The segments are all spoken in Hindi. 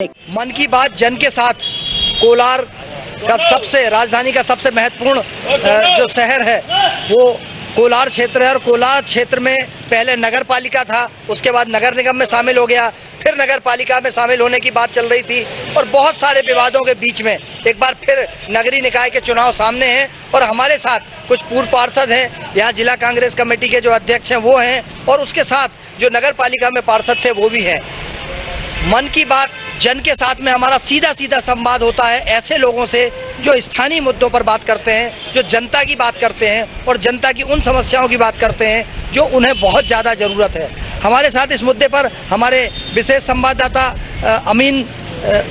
मन की बात जन के साथ कोलार का राजधानी का सबसे महत्वपूर्ण जो शहर है वो कोलार क्षेत्र है। और कोलार क्षेत्र में पहले नगर पालिका था, उसके बाद नगर निगम में शामिल हो गया, फिर नगर पालिका में शामिल होने की बात चल रही थी और बहुत सारे विवादों के बीच में एक बार फिर नगरीय निकाय के चुनाव सामने हैं। और हमारे साथ कुछ पूर्व पार्षद हैं, यहाँ जिला कांग्रेस कमेटी के जो अध्यक्ष हैं वो हैं और उसके साथ जो नगर पालिका में पार्षद थे वो भी हैं। मन की बात जन के साथ में हमारा सीधा सीधा संवाद होता है ऐसे लोगों से जो स्थानीय मुद्दों पर बात करते हैं, जो जनता की बात करते हैं और जनता की उन समस्याओं की बात करते हैं जो उन्हें बहुत ज़्यादा ज़रूरत है। हमारे साथ इस मुद्दे पर हमारे विशेष संवाददाता अमीन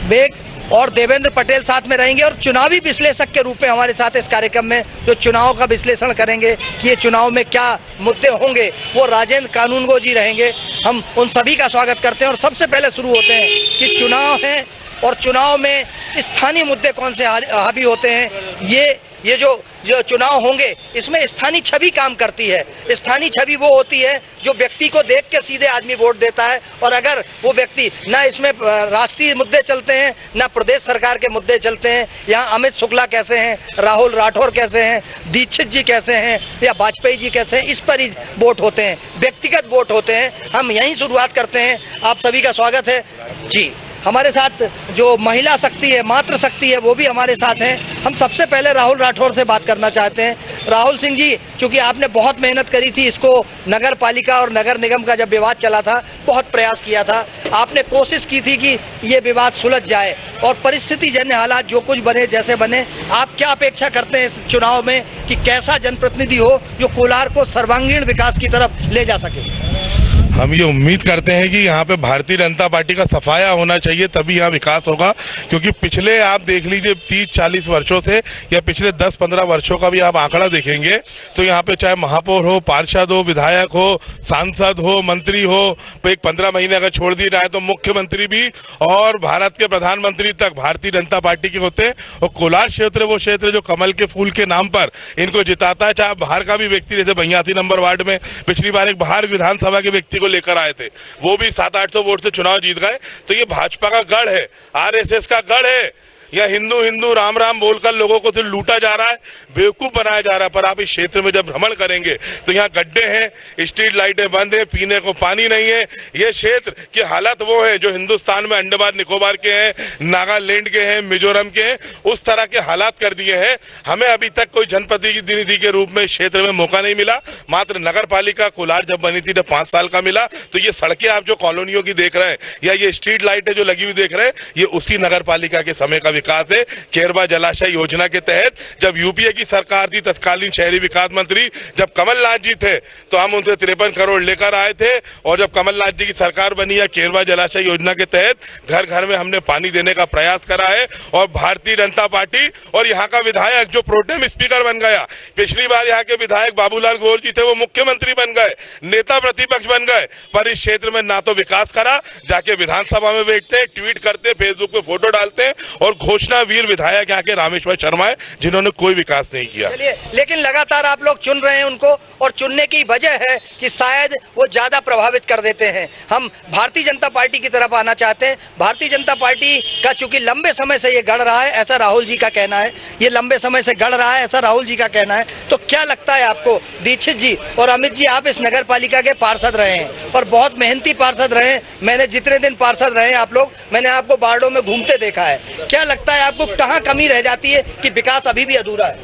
बेग और देवेंद्र पटेल साथ में रहेंगे और चुनावी विश्लेषक के रूप में हमारे साथ इस कार्यक्रम में जो चुनाव का विश्लेषण करेंगे कि ये चुनाव में क्या मुद्दे होंगे वो राजेंद्र कानूनगो जी रहेंगे। हम उन सभी का स्वागत करते हैं और सबसे पहले शुरू होते हैं कि चुनाव है और चुनाव में स्थानीय मुद्दे कौन से हावी होते हैं। ये जो चुनाव होंगे इसमें स्थानीय छवि काम करती है। स्थानीय छवि वो होती है जो व्यक्ति को देख के सीधे आदमी वोट देता है और अगर वो व्यक्ति ना इसमें राष्ट्रीय मुद्दे चलते हैं ना प्रदेश सरकार के मुद्दे चलते हैं, यहाँ अमित शुक्ला कैसे हैं, राहुल राठौर कैसे हैं, दीक्षित जी कैसे हैं या वाजपेयी जी कैसे हैं, इस पर ही वोट होते हैं, व्यक्तिगत वोट होते हैं। हम यहीं शुरुआत करते हैं। आप सभी का स्वागत है जी। हमारे साथ जो महिला शक्ति है, मातृ शक्ति है, वो भी हमारे साथ हैं। हम सबसे पहले राहुल राठौर से बात करना चाहते हैं। राहुल सिंह जी, चूंकि आपने बहुत मेहनत करी थी इसको, नगर पालिका और नगर निगम का जब विवाद चला था बहुत प्रयास किया था, आपने कोशिश की थी कि ये विवाद सुलझ जाए और परिस्थिति जन्य हालात जो कुछ बने जैसे बने, आप क्या अपेक्षा करते हैं इस चुनाव में कि कैसा जनप्रतिनिधि हो जो कोलार को सर्वांगीण विकास की तरफ ले जा सके? हम ये उम्मीद करते हैं कि यहाँ पे भारतीय जनता पार्टी का सफाया होना चाहिए, तभी यहाँ विकास होगा। क्योंकि पिछले आप देख लीजिए 30-40 वर्षों से या पिछले 10-15 वर्षों का भी आप आंकड़ा देखेंगे तो यहाँ पे चाहे महापौर हो, पार्षद हो, विधायक हो, सांसद हो, मंत्री हो, तो एक 15 महीने अगर छोड़ दिए जाए तो मुख्यमंत्री भी और भारत के प्रधानमंत्री तक भारतीय जनता पार्टी के होते हैं। और कोलार क्षेत्र वो क्षेत्र जो कमल के फूल के नाम पर इनको जिताता है। चाहे बाहर का भी व्यक्ति, जैसे 82 नंबर वार्ड में पिछली बार एक बाहर विधानसभा के व्यक्ति लेकर आए थे, वो भी 700-800 वोट से चुनाव जीत गए। तो ये भाजपा का गढ़ है, आरएसएस का गढ़ है। या हिंदू हिंदू राम राम बोलकर लोगों को सिर्फ लूटा जा रहा है, बेवकूफ बनाया जा रहा है। पर आप इस क्षेत्र में जब भ्रमण करेंगे तो यहाँ गड्ढे हैं, स्ट्रीट लाइटें बंद है, पीने को पानी नहीं है। ये क्षेत्र की हालत वो है जो हिंदुस्तान में अंडमान निकोबार के हैं, नागालैंड के हैं, मिजोरम के हैं, उस तरह के हालात कर दिए हैं। हमें अभी तक कोई जनप्रतिनिधि के रूप में क्षेत्र में मौका नहीं मिला। मात्र नगर पालिका कोलार जब बनी थी जब 5 साल का मिला। तो ये सड़कें आप जो कॉलोनियों की देख रहे हैं या ये स्ट्रीट लाइटें जो लगी हुई देख रहे हैं, ये उसी नगर पालिका के समय का विकास है। केरबा जलाशय योजना के तहत जब यूपीए की सरकार थी, तत्कालीन शहरी विकास मंत्री जब कमलनाथ जी थे तो हम उनसे 53 करोड़ लेकर आए थे। और जब कमलनाथ जी की सरकार बनी है, केरबा जलाशय योजना के तहत घर घर में हमने पानी देने का प्रयास करा है। और भारतीय जनता पार्टी और यहाँ का विधायक जो प्रोटेम स्पीकर बन गया, पिछली बार यहाँ के विधायक बाबूलाल गौर जी थे, वो मुख्यमंत्री बन गए, नेता प्रतिपक्ष बन गए। पर इस क्षेत्र में ना तो विकास करा, जाके विधानसभा में बैठते, ट्वीट करते, फेसबुक पे फोटो डालते और घोषणा वीर विधायक यहाँ के रामेश्वर शर्मा है जिन्होंने कोई विकास नहीं किया। चलिए, लेकिन लगातार आप लोग चुन रहे हैं उनको और चुनने की वजह है कि शायद वो ज्यादा प्रभावित कर देते हैं। हम भारतीय जनता पार्टी की तरफ आना चाहते हैं। भारतीय जनता पार्टी का चूंकि लंबे समय से ये गढ़ रहा है, ऐसा राहुल जी का कहना है, ये लंबे समय से गढ़ रहा है, ऐसा राहुल जी का कहना है। तो क्या लगता है आपको, दीक्षित जी और अमित जी, आप इस नगर पालिका के पार्षद रहे हैं और बहुत मेहनती पार्षद रहे हैं। मैंने जितने दिन पार्षद रहे आप लोग, मैंने आपको वार्डों में घूमते देखा है। क्या लगता है आपको कहाँ कमी रह जाती है कि विकास अभी भी अधूरा है?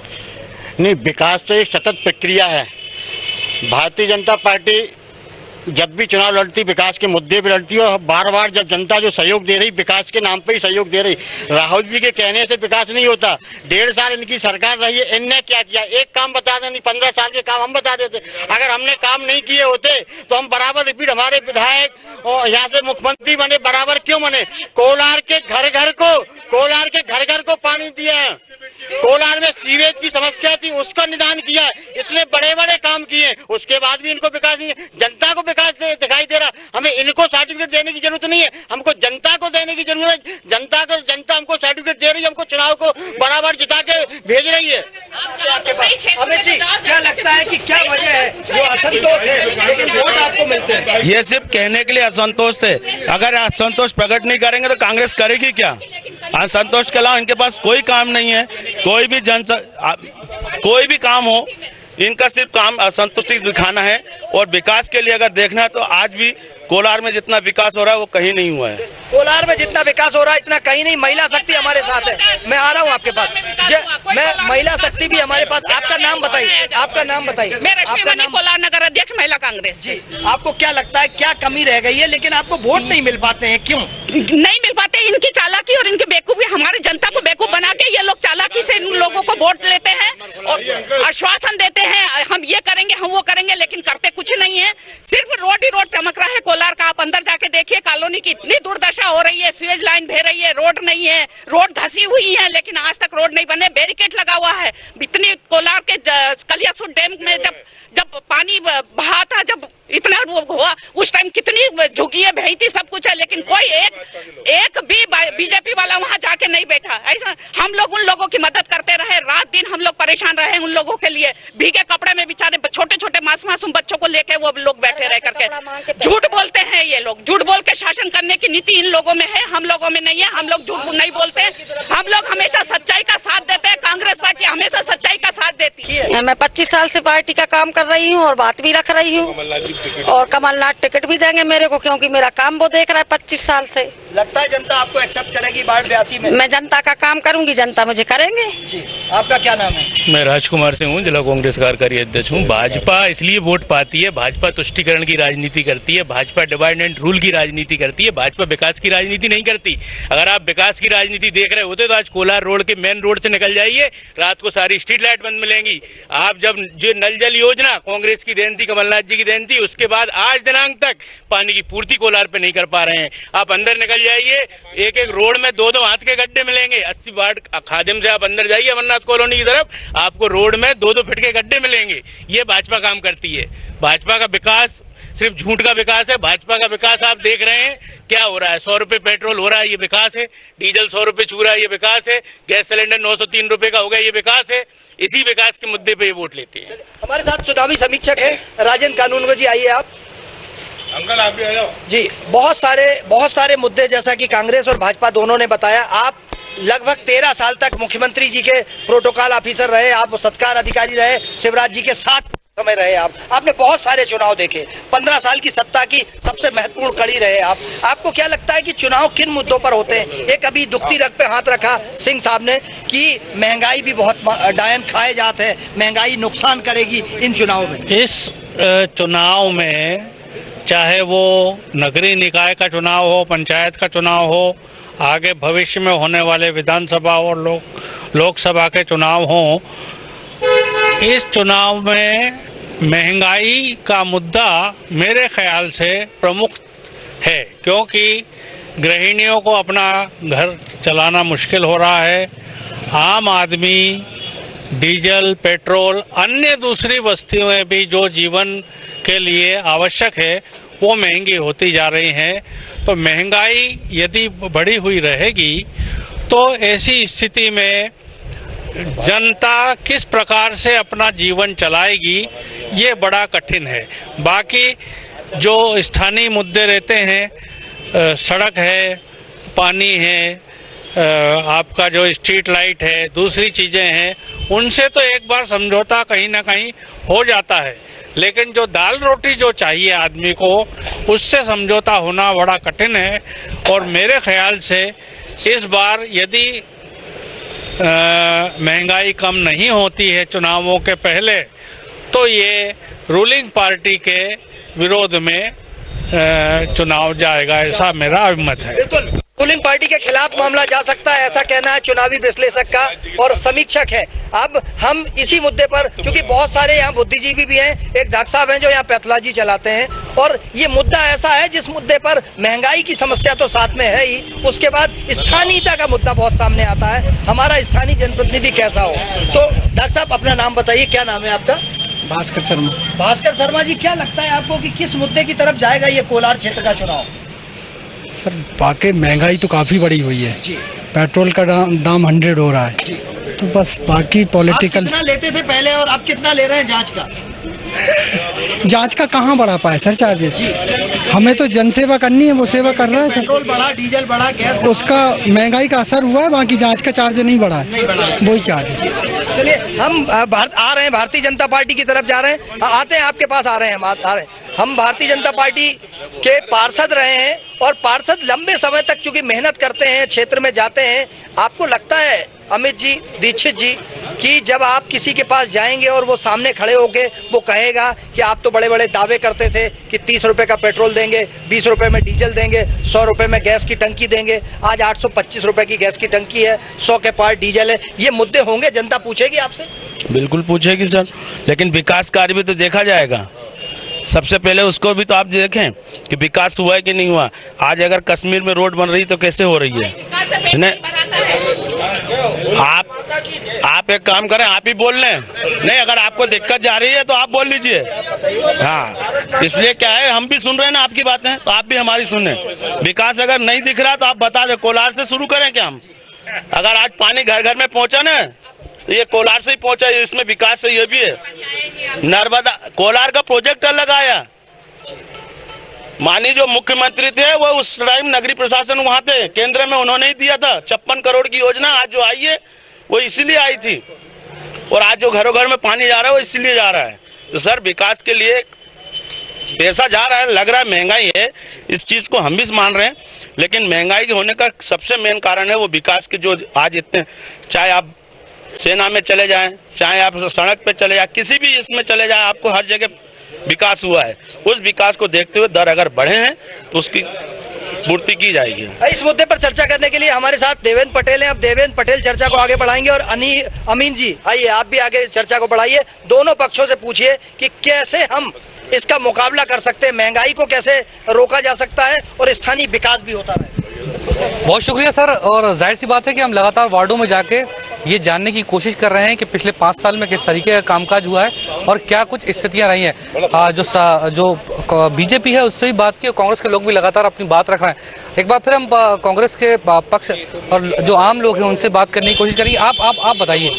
नहीं, विकास तो एक सतत प्रक्रिया है। भारतीय जनता पार्टी जब भी चुनाव लड़ती विकास के मुद्दे पर लड़ती है और बार बार जब जनता जो सहयोग दे रही, विकास के नाम पे ही सहयोग दे रही। राहुल जी के कहने से विकास नहीं होता। 1.5 साल इनकी सरकार रही है, इनने क्या किया? एक काम बता दें, नहीं 15 साल के काम हम बता देते। अगर हमने काम नहीं किए होते तो हम बराबर रिपीट, हमारे विधायक और यहाँ से मुख्यमंत्री बने, बराबर क्यों बने? कोलार के घर घर को पानी दिया है। कोलार में सीवेज की समस्या थी, उसका निदान किया। इतने बड़े बड़े काम किए, उसके बाद भी इनको विकास नहीं है। जनता को विकास दिखाई दे रहा। हमें इनको सर्टिफिकेट देने की जरूरत नहीं है, हमको जनता को देने की जरूरत है। जनता हमको सर्टिफिकेट दे रही है, हमको चुनाव को बराबर जिता के भेज रही है। अमित जी, क्या लगता है कि क्या वजह है जो असंतोष है लेकिन वोट आपको मिलते हैं? ये सिर्फ कहने के लिए असंतोष थे। अगर असंतोष प्रकट नहीं करेंगे तो कांग्रेस करेगी क्या? असंतोष के अलावा इनके पास कोई काम नहीं है। कोई भी काम हो, इनका सिर्फ काम असंतुष्टि दिखाना है। और विकास के लिए अगर देखना है तो आज भी कोलार में जितना विकास हो रहा है वो कहीं नहीं हुआ है। कोलार में जितना विकास हो रहा है इतना कहीं नहीं। महिला शक्ति हमारे साथ है, मैं आ रहा हूँ आपके पास। मैं महिला शक्ति भी हमारे पास। आपका नाम बताइए, आपका नाम बताइए। आपका नाम? कोलार नगर अध्यक्ष महिला कांग्रेस जी। आपको क्या लगता है क्या कमी रह गई है लेकिन आपको वोट नहीं मिल पाते हैं, क्यों नहीं मिल पाते? इनकी चालाकी और इनकी बेवकूफी, हमारे जनता को बेवकूफ बना के ये लोग चालाकी से इन लोगों को वोट लेते हैं और आश्वासन देते हैं हम ये करेंगे, हम वो करेंगे, लेकिन करते कुछ नहीं है। सिर्फ रोड ही रोड चमक रहा है कोलार का। आप अंदर जाके देखिए, कॉलोनी की इतनी दुर्दशा हो रही है, सीवेज लाइन बह रही है, रोड नहीं है, रोड धसी हुई है, लेकिन आज तक रोड नहीं बने। बैरिकेड लगा हुआ है। इतनी कोलार के कलियासुर डैम में जब पानी बहा था, जब इतना हुआ उस टाइम कितनी झुग्गियां बही थी, सब कुछ है, लेकिन कोई एक भी बीजेपी वाला वहां जाके नहीं बैठा। ऐसा हम लोग उन लोगों की मदद करते रहे, रात दिन हम लोग परेशान रहे उन लोगों के लिए। भीगे कपड़े में बेचारे छोटे छोटे मासूम बच्चों को लेके वो लोग बैठे रह करके झूठ बोलते हैं। ये लोग झूठ बोल के शासन करने की नीति इन लोगों में है, हम लोगों में नहीं है। हम लोग झूठ नहीं बोलते, हम लोग हमेशा सच्चाई का साथ देते हैं। कांग्रेस पार्टी हमेशा सच्चाई का साथ देती है। मैं 25 साल से पार्टी का काम कर रही हूँ और बात भी रख रही हूँ, और कमलनाथ टिकट भी देंगे मेरे को, क्योंकि मेरा काम वो देख रहा है 25 साल से। लगता है जनता आपको एक्सेप्ट करेगी वार्ड 82 में? मैं जनता का काम करूंगी, जनता मुझे करेंगे। जी। आपका क्या नाम है? मैं राजकुमार सिंह हूँ, जिला कांग्रेस कार्यकारी अध्यक्ष हूँ। भाजपा इसलिए वोट पाती है, भाजपा तुष्टीकरण की राजनीति करती है, भाजपा डिवाइड एंड रूल की राजनीति करती है, भाजपा विकास की राजनीति नहीं करती। अगर आप विकास की राजनीति देख रहे होते तो आज कोलार रोड के मेन रोड से निकल जाइए, रात को सारी स्ट्रीट लाइट बंद मिलेंगी। आप जब जो नल जल योजना कांग्रेस की देन थी, कमलनाथ जी की देन थी, उसके बाद आज दिनांक तक पानी की पूर्ति कोलार पे नहीं कर पा रहे हैं। आप अंदर निकल जाइए, एक एक रोड में 2-2 हाथ के गड्ढे मिलेंगे। 80 वार्ड खादिम से आप अंदर जाइए अमरनाथ कॉलोनी की तरफ, आपको रोड में 2-2 फीट के गड्ढे मिलेंगे। ये भाजपा काम करती है। भाजपा का विकास सिर्फ झूठ का विकास है। भाजपा का विकास आप देख रहे हैं क्या हो रहा है। 100 रुपए पेट्रोल हो रहा है, ये विकास है। डीजल 100 रुपए छू रहा है, ये विकास है। गैस सिलेंडर 903 रुपए का हो गया, ये विकास है। इसी विकास के मुद्दे पे ये वोट लेते हैं। हमारे साथ चुनावी समीक्षक है राजेंद्र कानूनगो जी, आइए आप। अंकल आप भी आ जाओ जी। बहुत सारे मुद्दे जैसा कि कांग्रेस और भाजपा दोनों ने बताया। आप लगभग 13 साल तक मुख्यमंत्री जी के प्रोटोकॉल ऑफिसर रहे, आप सत्कार अधिकारी रहे, शिवराज जी के साथ समय रहे। आपने बहुत सारे चुनाव देखे, 15 साल की सत्ता की सबसे महत्वपूर्ण कड़ी रहे आप। आपको क्या लगता है कि चुनाव किन मुद्दों पर होते हैं? एक अभी दुखती रग पे हाथ रखा सिंह साहब ने कि महंगाई भी बहुत डायन खाए जाते हैं, महंगाई नुकसान करेगी इन चुनाव में। इस चुनाव में चाहे वो नगरीय निकाय का चुनाव हो, पंचायत का चुनाव हो, आगे भविष्य में होने वाले विधानसभा और लोकसभा के चुनाव हों, इस चुनाव में महंगाई का मुद्दा मेरे ख्याल से प्रमुख है, क्योंकि गृहिणियों को अपना घर चलाना मुश्किल हो रहा है। आम आदमी डीजल, पेट्रोल, अन्य दूसरी वस्तुएं भी जो जीवन के लिए आवश्यक है वो महंगी होती जा रही हैं। तो महंगाई यदि बढ़ी हुई रहेगी तो ऐसी स्थिति में जनता किस प्रकार से अपना जीवन चलाएगी, ये बड़ा कठिन है। बाकी जो स्थानीय मुद्दे रहते हैं, सड़क है, पानी है, आपका जो स्ट्रीट लाइट है, दूसरी चीज़ें हैं, उनसे तो एक बार समझौता कहीं ना कहीं हो जाता है, लेकिन जो दाल रोटी जो चाहिए आदमी को, उससे समझौता होना बड़ा कठिन है। और मेरे ख्याल से इस बार यदि महंगाई कम नहीं होती है चुनावों के पहले, तो ये रूलिंग पार्टी के विरोध में चुनाव जाएगा, ऐसा मेरा अभिमत है। बिल्कुल रूलिंग पार्टी के खिलाफ मामला जा सकता है, ऐसा कहना है चुनावी विश्लेषक का और समीक्षक है। अब हम इसी मुद्दे पर, क्योंकि बहुत सारे यहाँ बुद्धिजीवी भी हैं, एक डॉक्टर साहब हैं जो यहाँ पैथोलॉजी चलाते हैं, और ये मुद्दा ऐसा है जिस मुद्दे पर महंगाई की समस्या तो साथ में है ही, उसके बाद स्थानीयता का मुद्दा बहुत सामने आता है, हमारा स्थानीय जनप्रतिनिधि कैसा हो। तो डॉक्टर साहब अपना नाम बताइए, क्या नाम है आपका? भास्कर शर्मा। भास्कर शर्मा जी, क्या लगता है आपको कि किस मुद्दे की तरफ जाएगा ये कोलार क्षेत्र का चुनाव? सर वाकई महंगाई तो काफ़ी बढ़ी हुई है जी। पेट्रोल का दाम 100 हो रहा है जी। तो बस बाकी पॉलिटिकल। कितना लेते थे पहले और अब कितना ले रहे हैं जांच का? जांच का कहाँ बढ़ा पाए सर चार्जेस जी। हमें तो जनसेवा करनी है, वो सेवा कर रहा है सर। पेट्रोल बढ़ा, डीजल बढ़ा, गैस बढ़ा। उसका महंगाई का असर हुआ है, बाकी जांच का चार्ज नहीं बढ़ा है, वही चार्ज है। चलिए हम आ रहे हैं भारतीय जनता पार्टी की तरफ जा रहे हैं, आते हैं आपके पास, आ रहे हैं हम भारतीय जनता पार्टी के पार्षद रहे हैं और पार्षद लंबे समय तक चूंकि मेहनत करते हैं, क्षेत्र में जाते हैं। आपको लगता है अमित जी, दीक्षित जी, कि जब आप किसी के पास जाएंगे और वो सामने खड़े होके वो कहेगा कि आप तो बड़े बड़े दावे करते थे कि 30 रुपए का पेट्रोल देंगे, 20 रुपए में डीजल देंगे, 100 रुपए में गैस की टंकी देंगे, आज 825 रुपए की गैस की टंकी है, 100 के पार डीजल है, ये मुद्दे होंगे, जनता पूछेगी आपसे? बिल्कुल पूछेगी सर, लेकिन विकास कार्य भी तो देखा जाएगा। सबसे पहले उसको भी तो आप देखें कि विकास हुआ है कि नहीं हुआ। आज अगर कश्मीर में रोड बन रही तो कैसे हो रही है नहीं? आप एक काम करें, आप ही बोल लें। नहीं, अगर आपको दिक्कत जा रही है तो आप बोल लीजिए। हाँ, इसलिए क्या है, हम भी सुन रहे हैं ना आपकी बातें, तो आप भी हमारी सुने। विकास अगर नहीं दिख रहा तो आप बता दें, कोलार से शुरू करें क्या हम? अगर आज पानी घर घर में पहुंचा ना, तो ये कोलार से ही पहुंचा है, इसमें विकास से ये भी है। नर्मदा कोलार का प्रोजेक्ट अलग आया, माननीय जो मुख्यमंत्री थे वो उस टाइम नगरीय प्रशासन वहां थे, केंद्र में उन्होंने ही दिया था 56 करोड़ की योजना। आज जो आई है वो इसीलिए आई थी, और आज जो घरों घर में पानी जा रहा है वो इसीलिए जा रहा है। तो सर विकास के लिए पैसा जा रहा है, लग रहा है महंगाई है, इस चीज को हम भी मान रहे हैं, लेकिन महंगाई होने का सबसे मेन कारण है वो विकास के जो आज इतने, चाहे आप सेना में चले जाएं, चाहे आप सड़क पे चले जाएं, किसी भी इसमें चले जाएं, आपको हर जगह विकास हुआ है। उस विकास को देखते हुए दर अगर बढ़े हैं तो उसकी पूर्ति की जाएगी। इस मुद्दे पर चर्चा करने के लिए हमारे साथ देवेंद्र पटेल हैं। अब देवेंद्र पटेल चर्चा को आगे बढ़ाएंगे और अमीन जी आइए, आप भी आगे चर्चा को बढ़ाइए। दोनों पक्षों से पूछिए कि कैसे हम इसका मुकाबला कर सकते हैं, महंगाई को कैसे रोका जा सकता है और स्थानीय विकास भी होता रहे। बहुत शुक्रिया सर, और जाहिर सी बात है कि हम लगातार वार्डों में जाके ये जानने की कोशिश कर रहे हैं कि पिछले 5 साल में किस तरीके का कामकाज हुआ है और क्या कुछ स्थितियां रही हैं। जो बीजेपी है उससे भी बात की, और कांग्रेस के लोग भी लगातार अपनी बात रख रहे हैं। एक बार फिर हम कांग्रेस के पक्ष और जो आम लोग हैं उनसे बात करने की कोशिश करेंगे। आप बताइए,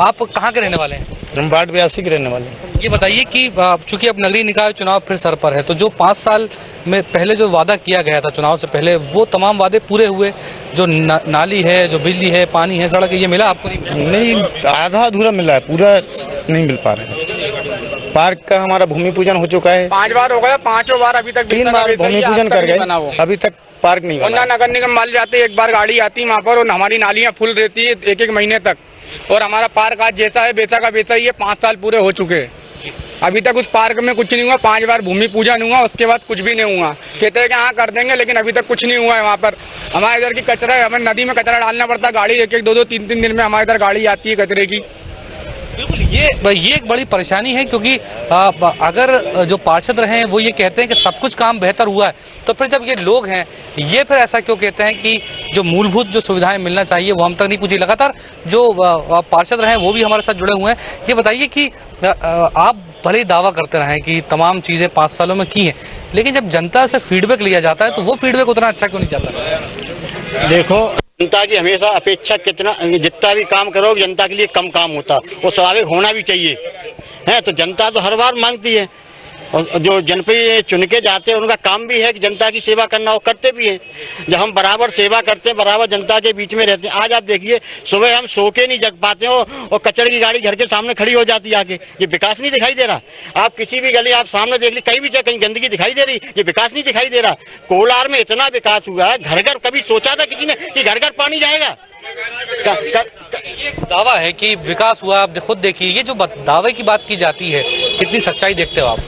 आप कहाँ के रहने वाले हैं? हम वार्ड 82 के रहने वाले हैं। ये बताइए कि चूंकि अब नगरीय निकाय चुनाव फिर सर पर है, तो जो 5 साल में पहले जो वादा किया गया था चुनाव से पहले, वो तमाम वादे पूरे हुए? जो नाली है, जो बिजली है, पानी है, सड़क है, ये मिला आपको? नहीं, आधा अधूरा मिला है, पूरा नहीं मिल पा रहा है। पार्क का हमारा भूमि पूजन हो चुका है, 5 बार हो गया, 5 बार अभी तक 3 बार भूमि पूजन कर गए, अभी तक पार्क नहीं बना। नगर निगम माल जाते, एक बार गाड़ी आती वहाँ पर और हमारी नालियाँ फुल रहती है 1-1 महीने तक, और हमारा पार्क आज जैसा है बेचा का वैसा ही है। 5 साल पूरे हो चुके हैं, अभी तक उस पार्क में कुछ नहीं हुआ। 5 बार भूमि पूजन हुआ, उसके बाद कुछ भी नहीं हुआ। कहते हैं कि हाँ कर देंगे, लेकिन अभी तक कुछ नहीं हुआ है। वहाँ पर हमारे इधर की कचरा है, हमें नदी में कचरा डालना पड़ता है, गाड़ी 1-1, 2-2, 3-3 दिन में हमारे इधर गाड़ी आती है कचरे की। बिल्कुल, ये एक बड़ी परेशानी है, क्योंकि अगर जो पार्षद रहे हैं वो ये कहते हैं कि सब कुछ काम बेहतर हुआ है, तो फिर जब ये लोग हैं ये फिर ऐसा क्यों कहते हैं कि जो मूलभूत जो सुविधाएं मिलना चाहिए वो हम तक नहीं पहुंची? लगातार जो पार्षद रहे हैं वो भी हमारे साथ जुड़े हुए हैं। ये बताइए कि आप भले ही दावा करते रहे कि तमाम चीजें 5 सालों में की हैं, लेकिन जब जनता से फीडबैक लिया जाता है तो वो फीडबैक उतना अच्छा क्यों नहीं जाता? देखो, जनता की हमेशा अपेक्षा जितना भी काम करो जनता के लिए कम काम होता, वो स्वाभाविक होना भी चाहिए है। तो जनता तो हर बार मांगती है, और जो जनप्रतिनिधि चुन के जाते हैं उनका काम भी है कि जनता की सेवा करना, वो करते भी हैं। जब हम बराबर सेवा करते हैं, बराबर जनता के बीच में रहते हैं। आज आप देखिए, सुबह हम सो के नहीं जग पाते हो और कचरे की गाड़ी घर के सामने खड़ी हो जाती है आके। ये विकास नहीं दिखाई दे रहा? आप किसी भी गली आप सामने देख ली, कहीं भी कहीं गंदगी दिखाई दे रही, ये विकास नहीं दिखाई दे रहा। कोलार में इतना विकास हुआ है, घर घर कभी सोचा था किसी ने कि घर घर पानी जाएगा? ये दावा है कि विकास हुआ, आप खुद देखिए, ये जो दावे की बात की जाती है, कितनी सच्चाई देखते हो आप?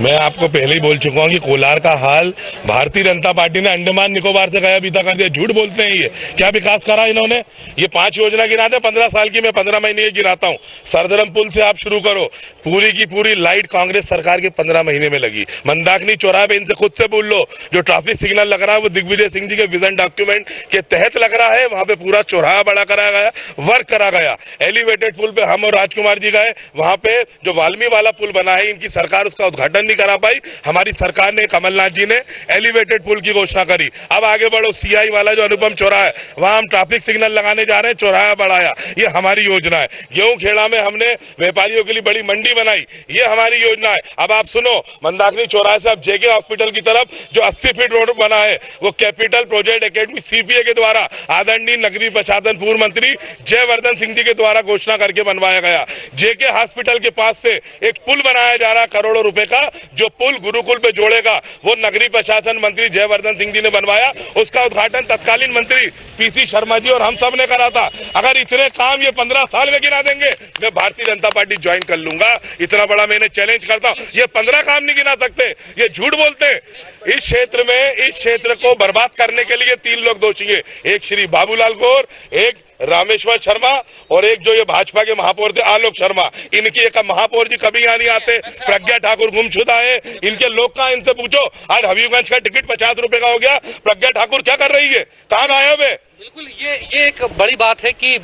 मैं आपको पहले ही बोल चुका हूँ कि कोलार का हाल भारतीय जनता पार्टी ने अंडमान निकोबार से गया बीता कर दिया। झूठ बोलते हैं, ये क्या विकास करा इन्होंने? ये 5 योजना गिराते 15 साल की, मैं 15 महीने गिराता हूँ। सरदरम पुल से आप शुरू करो, पूरी की पूरी लाइट कांग्रेस सरकार के 15 महीने में लगी। मंदाकिनी चौराहे पे इनसे खुद से बोल लो, जो ट्रैफिक सिग्नल लग रहा है वो दिग्विजय सिंह जी के विजन डॉक्यूमेंट के तहत लग रहा है। वहां पे पूरा चौराहा बड़ा कराया गया, वर्क करा गया। एलिवेटेड पुल पे हम और राजकुमार जी गए, वहां पे जो वाल्मी वाला पुल बना है, इनकी सरकार उसका उद्घाटन नहीं करा पाई। हमारी सरकार ने, कमलनाथ जी ने एलिवेटेड पुल की घोषणा करी। अब आगे बढ़ो, सीआई वाला जो अनुपम चौराहा है, वहां हम ट्रैफिक सिग्नल लगाने जा रहे हैं, चौराहा बढ़ाया, ये हमारी योजना है। गेहूं खेड़ा में हमने व्यापारियों के लिए बड़ी मंडी बनाई, ये हमारी योजना है। अब आप सुनो, मंदाकिनी चौराहे से अब जेके हॉस्पिटल की तरफ जो 80 फीट रोड बना है, वो कैपिटल प्रोजेक्ट एकेडमी सीपीए के द्वारा आदरणीय नगरीय प्रशासन पूर्व मंत्री जयवर्धन सिंह जी के द्वारा घोषणा करके बनवाया गया। जेके हॉस्पिटल के पास से एक पुल बनाया जा रहा करोड़ों रुपए का, जो पुल गुरुकुल पे जोड़ेगा, वो नगरीय प्रशासन मंत्री जयवर्धन सिंह जी ने बनवाया। उसका उद्घाटन तत्कालीन मंत्री पीसी शर्मा जी और हम सब ने करा था। अगर इतने काम ये 15 साल में गिना देंगे, मैं भारतीय जनता पार्टी ज्वाइन कर लूंगा। इतना बड़ा मैंने चैलेंज करता हूं। ये 15 काम नहीं गिना सकते, ये झूठ बोलते हैं। इस क्षेत्र में, इस क्षेत्र को बर्बाद करने के लिए 3 लोग दोषी हैं, एक श्री बाबूलाल गौर, एक रामेश्वर शर्मा और एक जो ये भाजपा के महापौर थे आलोक शर्मा। इनकी एक महापौर जी कभी यहाँ नहीं आते। प्रज्ञा ठाकुर गुमशुदा है, इनके लोग कहाँ, इनसे पूछो। आज हबीबगंज का टिकट 50 रुपए का हो गया, प्रज्ञा ठाकुर क्या कर रही है, कहाँ गायब है? बिल्कुल, ये एक बड़ी बात है कि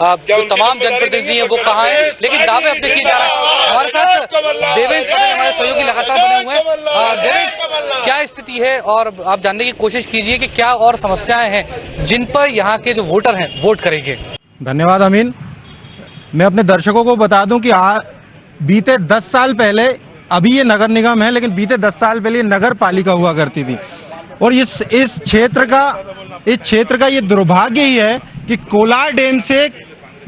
जो तमाम जनप्रतिनिधि हैं वो कहाँ हैं, लेकिन दावे अपने किए जा रहे हैं। हमारे साथ देवेंद्र पटेल हमारे सहयोगी लगातार बने हुए हैं। देवेंद्र, क्या स्थिति है और आप जानने की कोशिश कीजिए कि क्या और समस्याएं हैं जिन पर यहाँ के जो वोटर हैं वोट करेंगे। धन्यवाद अमीन। मैं अपने दर्शकों को बता दूं कि बीते 10 साल पहले, अभी ये नगर निगम है, लेकिन बीते 10 साल पहले नगर पालिका हुआ करती थी। और इस क्षेत्र का ये दुर्भाग्य ही है कि कोलार डैम से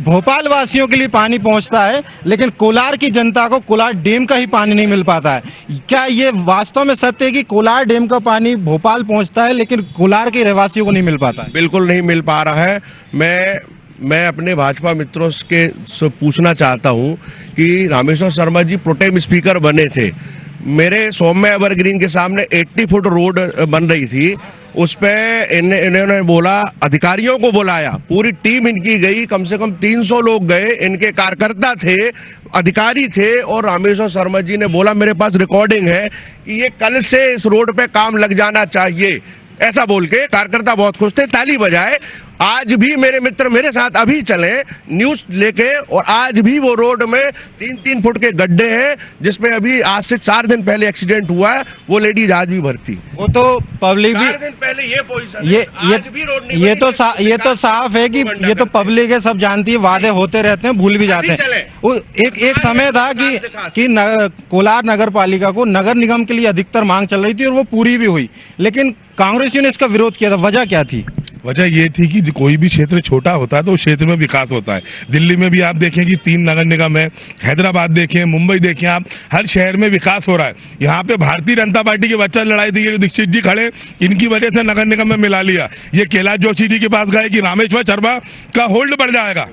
भोपाल वासियों के लिए पानी पहुंचता है, लेकिन कोलार की जनता को कोलार डैम का ही पानी नहीं मिल पाता है। क्या ये वास्तव में सत्य है कि कोलार डैम का पानी भोपाल पहुंचता है, लेकिन कोलार के रहवासियों को नहीं मिल पाता है? बिल्कुल नहीं मिल पा रहा है। मैं अपने भाजपा मित्रों से पूछना चाहता हूं कि रामेश्वर शर्मा जी प्रोटेम स्पीकर बने थे, मेरे सौम्य एवरग्रीन के सामने 80 फुट रोड बन रही थी, उस पे इन्होंने बोला, अधिकारियों को बुलाया, पूरी टीम इनकी गई, कम से कम 300 लोग गए, इनके कार्यकर्ता थे, अधिकारी थे, और रामेश्वर शर्मा जी ने बोला मेरे पास रिकॉर्डिंग है कि ये कल से इस रोड पे काम लग जाना चाहिए, ऐसा बोल के कार्यकर्ता बहुत खुश थे, ताली बजाए। आज भी मेरे मित्र मेरे साथ अभी चले न्यूज लेके, और आज भी वो रोड में 3-3 फुट के गड्ढे हैं, जिसमें अभी आज से 4 दिन पहले एक्सीडेंट हुआ है, वो लेडीज आज भी भर्ती। वो तो पब्लिक भी 4 दिन पहले ये पोजीशन, ये तो साफ है कि ये तो पब्लिक है, सब जानती है, वादे होते रहते हैं, भूल भी जाते हैं। एक समय था कि कोलार नगर पालिका को नगर निगम के लिए अधिकतर मांग चल रही थी और वो पूरी भी हुई, लेकिन कांग्रेसियों ने इसका विरोध किया था। वजह क्या थी? वजह ये थी कि कोई भी क्षेत्र छोटा होता है तो उस क्षेत्र में विकास होता है। दिल्ली में भी आप देखें कि 3 नगर निगम है, हैदराबाद देखें, मुंबई देखें, आप हर शहर में विकास हो रहा है। यहाँ पे भारतीय जनता पार्टी की बच्चा लड़ाई थी, ये दीक्षित जी खड़े, इनकी वजह से नगर निगम में मिला लिया। ये कैलाश जोशी जी के पास गए कि रामेश्वर शर्मा का होल्ड बढ़ जाएगा,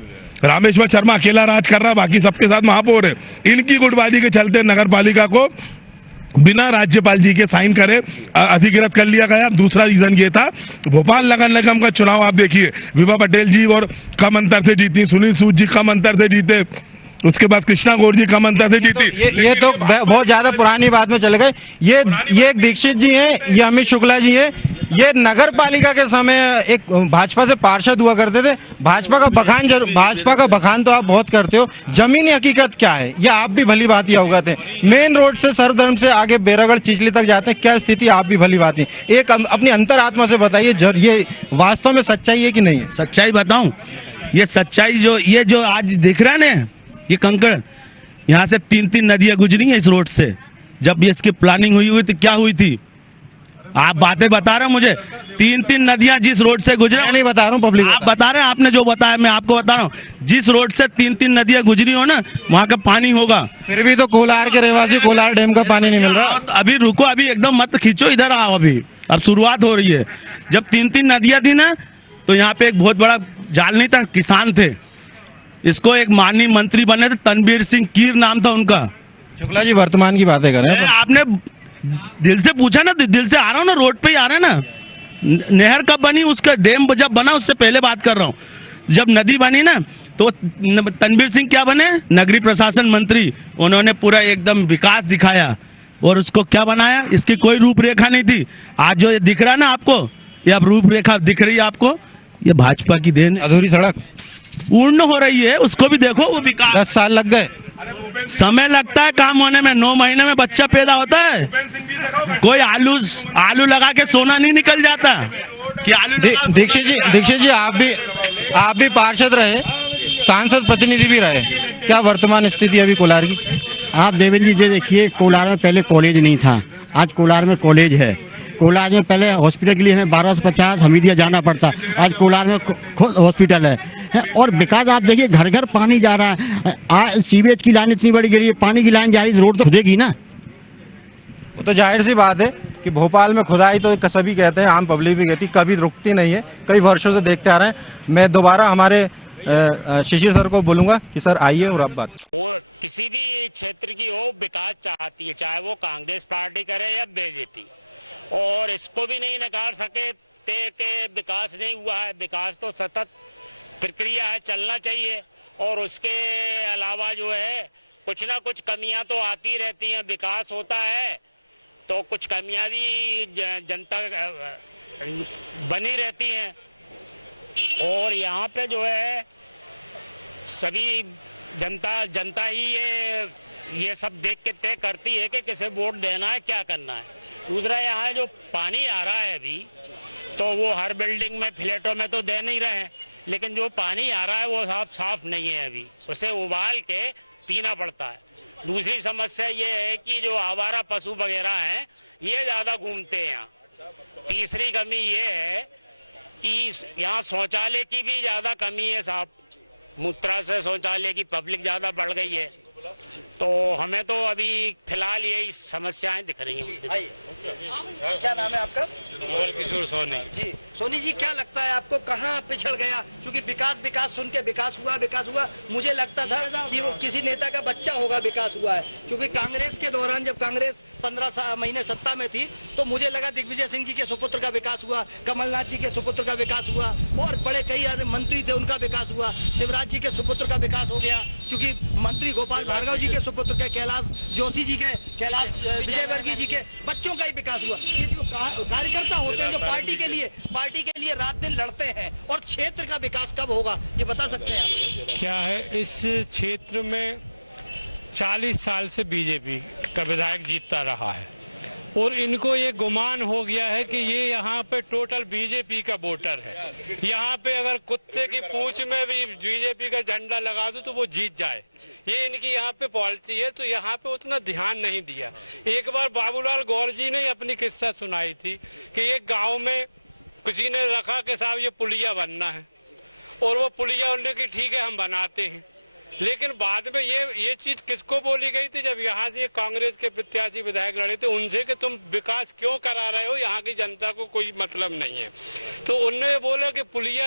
रामेश्वर शर्मा अकेला राज कर रहा, बाकी सबके साथ महापौर है। इनकी गुटबाजी के चलते नगर पालिका को बिना राज्यपाल जी के साइन करे अधिकृत कर लिया गया। दूसरा रीजन ये था, भोपाल नगर निगम का चुनाव आप देखिए, विभा पटेल जी और कम अंतर से जीती, सुनील सूद जी कम अंतर से जीते, उसके बाद कृष्णा गौर जी कम अंतर से जीती। ये तो बहुत ज्यादा पुरानी बात में चले गए। ये एक दीक्षित जी हैं, ये अमित शुक्ला जी हैं, ये नगर पालिका के समय एक भाजपा से पार्षद हुआ करते थे। भाजपा का बखान तो आप बहुत करते हो, जमीनी हकीकत क्या है ये आप भी भली बात ही अवगत है। मेन रोड से सरधर्म से आगे बैरागढ़ चिचली तक जाते हैं, क्या स्थिति आप भी भली बात है। एक अपनी अंतरात्मा से बताइए, ये वास्तव में सच्चाई है कि नहीं है? सच्चाई बताऊं, ये सच्चाई जो आज देख रहे हैं ना, ये कंकड़, यहाँ से 3-3 नदियां गुजरी हैं इस रोड से। जब ये इसकी प्लानिंग हुई थी, क्या हुई थी? आप बातें बता रहे हैं मुझे, 3-3 नदियां जिस रोड से गुजरे, मैं नहीं बता रहा हूँ, पब्लिक आप बता रहे हैं, आपने जो बताया मैं आपको बता रहा हूँ। जिस रोड से 3-3 नदियां गुजरी हो ना, वहाँ का पानी होगा। फिर भी तो कोलार के रहवासी कोलार डैम का पानी नहीं मिल रहा। तो अभी रुको, अभी एकदम मत खींचो, इधर आओ, अभी अब शुरुआत हो रही है। जब 3-3 नदियां थी ना, तो यहाँ पे एक बहुत बड़ा जाल नहीं था, किसान थे, इसको एक माननीय मंत्री बने थे, तनवीर सिंह कीर नाम था उनका, शुक्ला जी वर्तमान की बातें करें तो। आपने दिल से पूछा ना, दिल से आ रहा हूँ ना, रोड पे ही आ रहा है ना। नहर कब बनी, उसका डैम जब बना उससे पहले बात कर रहा हूँ। जब नदी बनी ना तो तनवीर सिंह क्या बने, नगरीय प्रशासन मंत्री, उन्होंने पूरा एकदम विकास दिखाया और उसको क्या बनाया, इसकी कोई रूपरेखा नहीं थी। आज जो ये दिख रहा है ना आपको, ये अब रूपरेखा दिख रही है आपको, ये भाजपा की देन है। अधूरी सड़क पूर्ण हो रही है, उसको भी देखो, वो विकास 10 साल लग गए। समय लगता है काम होने में, 9 महीने में बच्चा पैदा होता है। कोई आलू लगा के सोना नहीं निकल जाता कि आलू दीक्षित जी आप भी पार्षद रहे, सांसद प्रतिनिधि भी रहे, क्या वर्तमान स्थिति अभी कोलार की? आप देवेंद्र जी देखिए, कोलार में पहले कॉलेज नहीं था, आज कोलार में कॉलेज है। कोलार में पहले हॉस्पिटल के लिए हमें 1250 हमीदिया जाना पड़ता, आज कोलार में खुद हॉस्पिटल है। और विकास आप देखिए, घर घर पानी जा रहा है, सीवेज की लाइन इतनी बड़ी गिरी है, पानी की लाइन जा रही है, रोड तो खुदेगी ना। वो तो जाहिर सी बात है कि भोपाल में खुदाई तो सभी कहते हैं, आम पब्लिक भी कहती, कभी रुकती नहीं है, कई वर्षों से देखते आ रहे हैं। मैं दोबारा हमारे शिशिर सर को बोलूंगा कि सर आइए और अब बात। वो किसी भी क्षेत्र की हो, विकास चाहती है, चाहे वो कांग्रेस पार्टी करे या बीजेपी, और इसको भी नहीं नकार सके थे कि विकास नहीं हुआ है। विकास तो सतत प्रक्रिया है, चलना चाहिए। और उसके अलावा जो है कुछ ना कुछ कमियां तो आती रहती हैं। विकास होता है तो कुछ कमियां भी जनता बनी रहती हैं। और यहाँ पे जो है सभी जनता ही ये सब देख के तय करती है कि किसे वोट देना है, क्या करना है। दूसरा, यहाँ जो पानी आ रहा है अभी, तो वो हर बिल्डिंग में, फ्लैटों में तो दे नहीं रहे हैं, लेकिन जो पानी आ रहा है वो साफ नहीं है अभी, उसे उबाल के पीना पड़ता है। दूसरी समस्या ये है कि जो आवारा पशु वगैरह हैं, ये ज़्यादा घूमते हैं यहाँ। तीसरी कमी ये है कि यहाँ शौचालय की भी ज़्यादा कमी है साहब। मूत्रा से शौचालय की पब्लिक ज़्यादा बढ़ गई है, तो हमें तो अभी फिलहाल यही समस्याएं दिख रही हैं। क्या नाम है आपका? किशोर सोनी जी। सोनी जी, क्या लगता है आपको, कहाँ पिछड़ गया? क्योंकि विकास सुन के विकास हुआ, मुझे लगता था कि वो किसी नेता का बच्चा होगा, विकास हुआ है। क्योंकि कांग्रेस के दौरान, जब कांग्रेस 15 महीने सत्ता में थी, तो मुझे लगा दिग्विजय सिंह जी के सुपुत्र का विकास हुआ, कमलनाथ जी के सुपुत्र का विकास हुआ, और बड़े कई मंत्री थे उनका विकास हुआ, शिवराज जी के सुपुत्र का विकास हो गया, क्योंकि मंत्री गोपाल भार्गव जी के सुपुत्र के, कैलाश जोशी जी के, कैलाश विजयवर्गीय जी के बच्चों का ही विकास हुआ। ये जो कार्यकर्ता होते हैं, जो पार्टी के लिए रात दिन लड़ते हैं, और क्षेत्र का विकास कब होगा, ये बता सकते हैं आप? क्या है, इस क्षेत्र में 40 साल से बीजेपी का विधायक जीतता रहा है, और इनको ये गुमान हो गया है कि ये यहाँ पे टोटल बीजेपी का वोटर है। यहाँ पे अगर कुत्ते की पूंछ में भी बीजेपी का झंडा लगा दो तो वो जीत जाए, ये इनकी यहाँ पे पॉलिसी है। तो यहाँ पे उतना ध्यान नहीं दिया। एक बार बाबूलाल गौर जी ने अपनी किस्सा सुनाई थी कि एक गाँव में किसी ने रखा कि साहब ये पुलिया बनना है, और वो पुलिया उन्होंने की ठीक है हम बनाते हैं। लेकिन बाद में ये चीज किसको बोली गई थी, जब यहाँ से कांग्रेस के प्रत्याशी विधायक लड़े थे उनसे, कि तुम विकास क्यों करा रहे हो, यहाँ की जनता को कोई मतलब नहीं है। तो उनने ये बोला कि पुलिया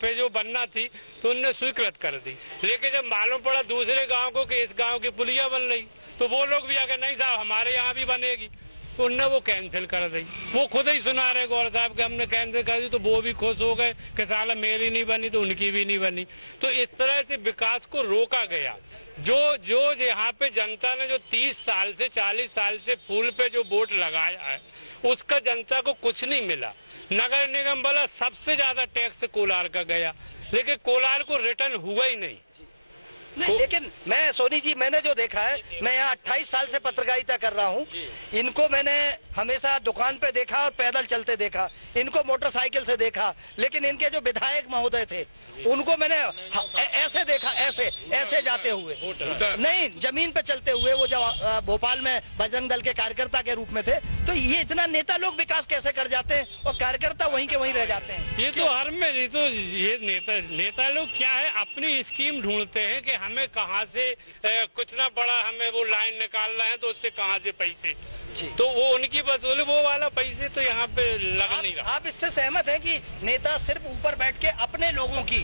पे जो बनना थी तो उनने स्वीकृत कर दी। लेकिन जब मालूम पड़ा दूसरे गांव को कि इस गांव की पुलिया बन रही, तो वो लोग भी आगे नहीं साहब हमारे यहाँ भी बनेगी, तो उनने वो कैंसिल कर दी। वो खुद ही सुना रहे गौर साहब कि हमने कैंसिल कर दी, तो वो भी खुश हो गए कि साला मेरी नहीं बनी तो उनकी भी नहीं बनी। तो इस तरह से विकास को रोका गया। जो यहाँ पे जनता ने जो 30 साल से 40 साल से फूल पे जो वोट लगाया है, उसका जनता को कुछ नहीं मिला। नगर निगम वाला सबसे ज्यादा टैक्स कोलार का गया, लेकिन कोलार को रिटर्न हुआ ही नहीं। नहीं, लेकिन मैं सोनी जी, मैंने जो देखा है, मैं यहाँ 28 साल से पत्रकारिता कर रहा हूँ, इनको मैंने हमेशा दुकान पे देखा और पैदल चलते देखा, इनको मोटरसाइकिल से देखा, लेकिन इनके जो विधायक महोदय थे उनको मैंने ऐसे देखा, ऐसे जाते हुए, नहीं जमीन पे चलते हुए। वो जब भोपाल में बजरंग दल के कार्यकर्ता के रूप में थे, तो ये इतना नेता लोग विकास कैसे कर जाते हैं और कार्यकर्ता वहीं के वहीं रह जाते हैं? ये तो हर में, ये तो ये नेता लोग क्या है, अपनी स्कीम ढूंढते हैं कि हमें कहाँ से कुछ ना पड़ा, हमें वो लाइन निकालना है तो उससे कहाँ से पैसे, तो वो उनकी वसूली, वो वाला पैसे तो यहाँ पे लग नहीं रहा। आप इससे सहमत हैं कि नेता सिर्फ ऊपर बैठ के अपने लोगों के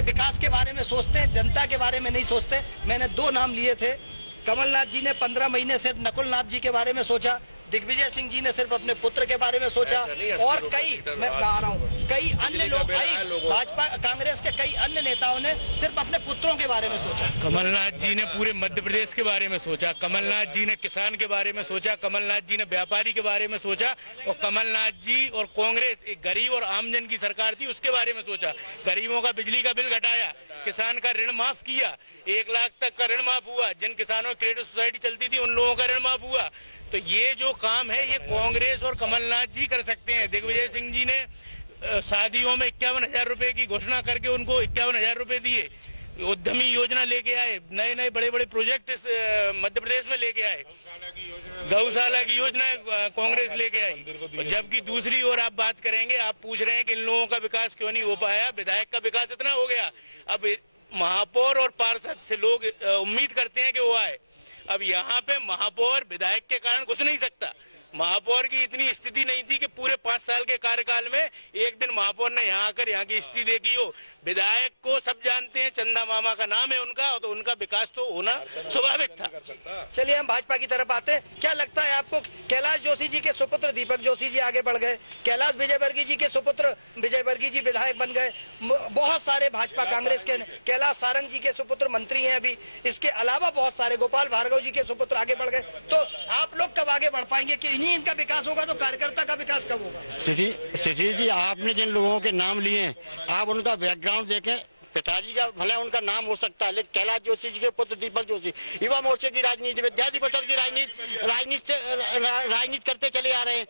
विकास के बारे में सोचते हैं, जनता के बारे में नहीं सोचते? मैंने 2 नाम लिए थे, कमलनाथ जी ने 15 महीने सिर्फ नकुलनाथ जी के बारे में सोचा, दिग्विजय सिंह जी ने सिर्फ अपने पुत्र के बारे में सोचा, और मैं आ रहा हूँ, कई अन्य लोग, भाजपा कांग्रेस के कई अन्य नेताओं ने सिर्फ अपने पुत्रों के बारे में सोचा। कमलनाथ जी ने पूरे मध्य प्रदेश के बारे में सोचा, कमलनाथ जी ने किसान के बारे में सोचा, कमलनाथ जी ने व्यापारी के बारे में सोचा, और कमलनाथ जी और कांग्रेस एक गरीब और आमजन की सरकार थी उसके बारे में सोचा। गरीबों का बिजली का बिल घटाया, किसान का ऋण माफ किया, 1 लाख तक का ऋण माफ हुआ, जिन किसानों की क्रेडिट सोसाइटी चलती थी उन लोगों का ऋण माफ हुआ। तो ये जो काम है ये कांग्रेस और कमलनाथ जी कर सकते हैं। दिग्विजय सिंह जी ने शादियों में 51,000 रुपए की घोषणा करके उनको 51,000 रुपए दिए, उद्यमी योजना लेके आए, नए नए बड़े बड़े प्रोजेक्ट इस मध्य प्रदेश में लेके आए, गौशाला की योजना कांग्रेस लेके आई। जबकि दूसरी ओर आप बात करेंगे, आप पूछ रहे हैं कि इन लोगों का विकास क्यों नहीं हो पाया, विधायक का विकास इतना हो गया, अब महापौर और पार्षद से लोग उम्मीद करते हैं कि वो आए। अब यहाँ पे महापौर विधायक के कारण घुस नहीं सकता। महापौर की इतनी स्थिति नहीं थी कि पूरे 5 साल के कार्यकाल में एक दिन महापौर ने यहाँ आकर यहाँ की स्थिति देखी हो। विधायक को सब जानते हैं, चंदा मामा का नाम है उनका, तो उनका विकास तो होना स्वाभाविक था। चलिए हम भाजपा की तरफ आते हैं। क्या लगता है आपको, कैलाश जोशी जी के सुपुत्र दीपक जोशी जी आगे बढ़ गए, कैलाश विजयवर्गीय जी के सुपुत्र विजयवर्गीय जी विधायक बन गए, बहुत सारे भाजपा कांग्रेस के, कैलाश सारंग जी के सुपुत्र मंत्री हैं अभी, इसके अलावा बहुत सारे, गोपाल भार्गव जी के सुपुत्र आगे बढ़ गए। तो आप लोग कब आगे बढ़ पाएंगे कि नहीं इनका विकास होगा, तो कार्यकर्ता का विकास कब होगा? शिशिर जी, आपने जिन लोगों के नाम लिए हैं, आप उनका बैकग्राउंड देखें। पिताजी का भले उनका नाम हो सकता है, लेकिन कैलाश जोशी जी के पुत्र दीपक जोशी युवा मोर्चे की राजनीति, विद्यार्थी परिषद की राजनीति करते चले आ रहे हैं।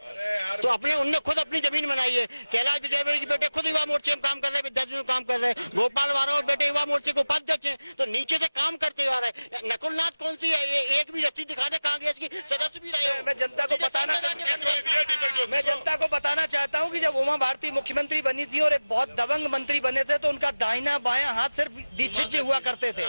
तो अपने उनने खुद अपनी जमीन बनाई है। कैलाश विजयवर्गीय बेटे खुद युवा मोर्चे में काम कर रहे हैं, विद्यार्थी में काम कर रहे हैं। गोपाल भार्गव बेटे युवा मोर्चे को उपाध्यक्ष हैं, तो नीचे से काम करते आ रहे हैं। नकुलनाथ कौन सी है, ये एक भी रस्सी दिखा दे, कांग्रेस की सदस्य भी रहे। मैं जनता को बताना चाहता हूँ कि जब उमा भारती मुख्यमंत्री बनी थी और एक बहुत दबंग मंत्री बने थे, तो उनका दाहिना बायां हाथ सिर्फ दीक्षित जी हुआ करते थे,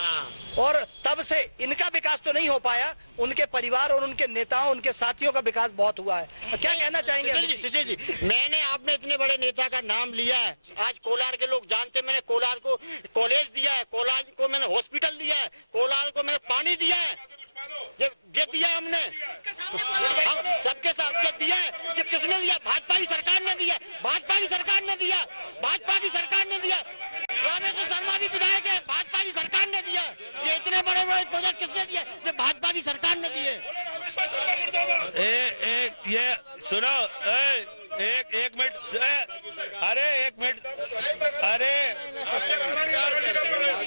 और तब से इनका विकास तो नहीं हो पाया। उनके परिवार और उनके नेताओं, उनके साथियों का विकास बहुत हुआ है। क्या कहना चाहेंगे? जी, मैंने आपने इतने बड़े नेता का नाम लिया है, आज कोलार के लोग जानते हैं। मैंने कोलार को कॉलेज दिया है, कोलार को मैंने हॉस्पिटल दिया है, कोलार को मैंने पानी दिया है, ये दिया हमने सबके साथ दिया है। कि किसने दिया? भाजपा की सरकार ने दिया, भाजपा की सरकार ने दिया, भाजपा की सरकार ने दिया। रामेश्वर शर्मा जी विधायक है, भाजपा की सरकार ने दिया। ये इतने बड़े बड़े प्रोजेक्ट किसने दिए? ये भाजपा की सरकार ने दिए। ये सुनो, एक मिनट, अरे एक मिनट,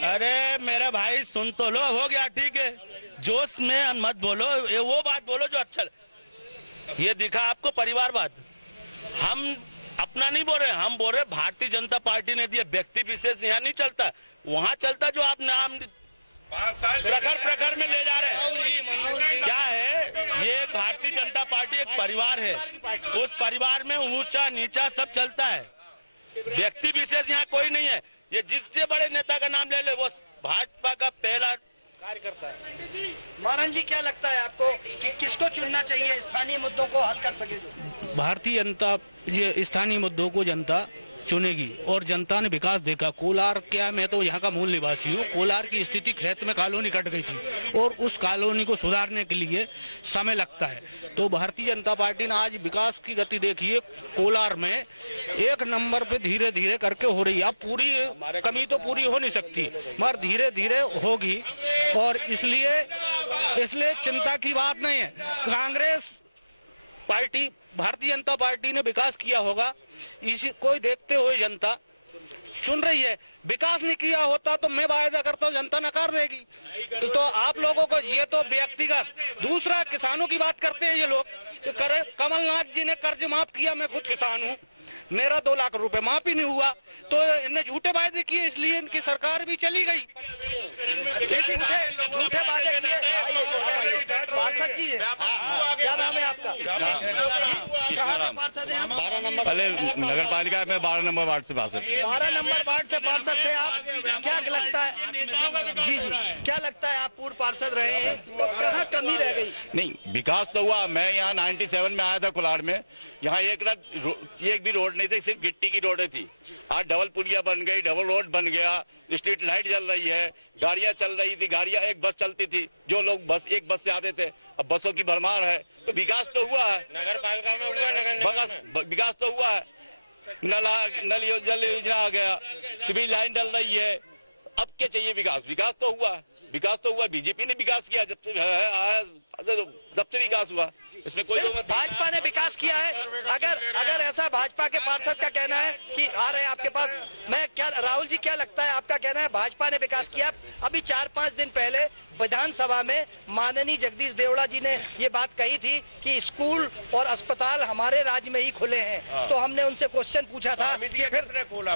अरे मेरा भाई सुन तो लो, हो गया ठीक है, जोश में मत बोलो, ये वो बात बोलो जो अच्छा। ये दिखा आपको परिवारवाद, हम अपना नहीं बोल रहे, हम बोल रहे भारतीय जनता पार्टी ने दिया। व्यक्ति विशेष यहाँ नहीं चलता, वहाँ चलता जो आप नाम प्रखर में ले जा रहे हैं। क्या है, ये भारतीय जनता पार्टी एक परिवार है, उस परिवार में ऊंचा नीचा सब चलता है, व्यक्ति विशेष यहाँ कोई नहीं है। ये जिससे बड़े नेता का नाम ले ले वो भाजपा का पहला कार्यकर्ता है। महाराज जी, क्या लगता है आपको कि किसको चुनना चाहिए स्थानीय मुद्दों को हल कर सके? जो भारतीय जनता, ये स्थानीय मुद्दों को जनता चुनेगी, और जनता ने विकास देखा। कोलार, क्या मैं तो यहाँ का मूल निवासी हूँ, कोलार की स्थिति खेत में कॉलोनी कट गई थी, और उस कॉलोनी को सुधारने के लिए समय लगता है। तो भारतीय जनता पार्टी ने आज विकास की गति देखी है, कोलार में 1 नंबर पे धीरे धीरे करके हो रही है। अब पूरी कमी तो पूरी हो नहीं सकती, मगर धीरे धीरे होगी, और इसलिए चिंता की बात नहीं है। कांग्रेस पार्टी, भारतीय जनता पार्टी ने विकास किया होगा, इसी को देखते हुए जनता सुन रही है। विकास नहीं किया होता तो मैं वायदा करता हूँ जनता नकार देगी। तो आप लोगों को ये तो व्यक्तिगत, दूसरा किसानों की बात करते हैं ये लोग कि करे, कमलनाथ जी ने कर्ज माफ किया, मैं खुद किसान हूँ, मेरा 2 लाख रुपए माफ ही नहीं हुआ, तो इन्हें झूठे वायदे किए, इसलिए इनकी सरकार भी चली गई। झूठे वादे किए। पार्षद जी है। क्या नाम है आपका? कहाँ से पार्षद हैं आप? 12 नंबर पहले नगर पालिका में 12 नंबर वार्ड से पार्षद 12 नंबर वार्ड से पार्षद थे आप। क्या लगता है जी जी क्या लगता है, आप पूर्व पार्षद रहे हैं तो कहाँ कमी रह गई? नहीं, विकास तो हुआ। मैं यहाँ 97 में आया था कुलाड़ में, यहाँ एक भी रोड नहीं थी, सिर्फ गिट्टी की रोडें थी। आज डबल पुलिया बन गई, डबल रोड बन गया, स्ट्रीट लाइट जल रही है, गाड़ियां चल रही थी, गाड़ियां एक बस चलती थी, जो लोग एक बस से आते थे, अब बसों की भरमार है। तो विकास तो हुआ है, नगर पालिका में हुआ, विकास तो हुआ है। नल जल योजना आ गया, सिविल लाइन डल रही है, अब क्या चाहिए? विकास तो हुआ, बीजेपी ने विकास किया जब से आया, तब से विकास हुआ, इसमें कोई भाजपा ने विकास किया है। अगर ऐसा भाजपा के पार्षद का कहना है कि आ रहे हैं आपके पास, मैं क्या राहुल जी क्या लगता है आपका कहना है भाजपा ने विकास किया? अभी 4-5 दिन पहले विधानसभा में माननीय जगदीश देवड़ा जी ने ये बात कही थी कि स्कूल और अस्पताल हमारे राज्य में ही खुले हैं। तो हमने उनसे क्वेश्चन पूछा था कि